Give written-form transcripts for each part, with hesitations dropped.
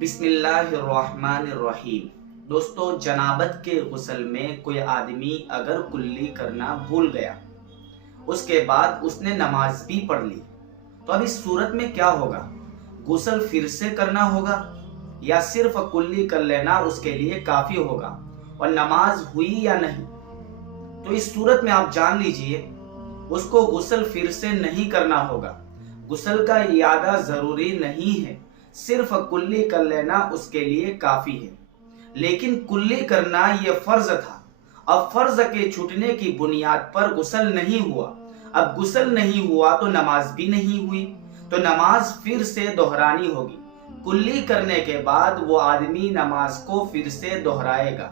بسم اللہ الرحمن الرحیم۔ دوستو، جنابت کے غسل میں کوئی آدمی اگر کلی کرنا بھول گیا، اس کے بعد اس نے نماز بھی پڑھ لی، تو اب اس صورت میں کیا ہوگا؟ غسل پھر سے کرنا ہوگا یا صرف کلی کر لینا اس کے لیے کافی ہوگا اور نماز ہوئی یا نہیں؟ تو اس صورت میں آپ جان لیجئے اس کو غسل پھر سے نہیں کرنا ہوگا، غسل کا اعادہ ضروری نہیں ہے، صرف کلی کر لینا اس کے لیے کافی ہے۔ لیکن کلی کرنا یہ فرض تھا، اب فرض کے چھوٹنے کی بنیاد پر غسل نہیں ہوا، اب غسل نہیں ہوا تو نماز بھی نہیں ہوئی، تو نماز پھر سے دہرانی ہوگی۔ کلی کرنے کے بعد وہ آدمی نماز کو پھر سے دہرائے گا۔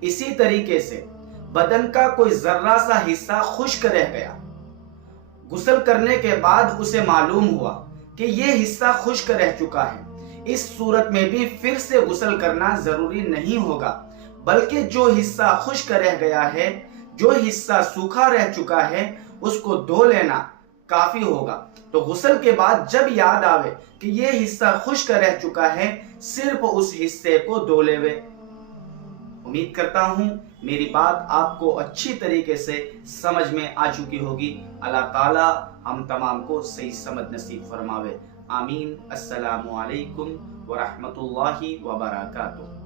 اسی طریقے سے بدن کا کوئی ذرہ سا حصہ خشک رہ گیا، غسل کرنے کے بعد اسے معلوم ہوا کہ یہ حصہ خشک رہ چکا ہے، اس صورت میں بھی پھر سے غسل کرنا ضروری نہیں ہوگا، بلکہ جو حصہ خشک رہ گیا ہے، جو حصہ سوکھا رہ چکا ہے، اس کو دھو لینا کافی ہوگا۔ تو غسل کے بعد جب یاد آوے کہ یہ حصہ خشک رہ چکا ہے، صرف اس حصے کو دھو لیوے۔ امید کرتا ہوں میری بات آپ کو اچھی طریقے سے سمجھ میں آ چکی ہوگی۔ اللہ تعالی ہم تمام کو صحیح سمجھ نصیب فرماوے، آمین۔ السلام علیکم ورحمۃ اللہ وبرکاتہ۔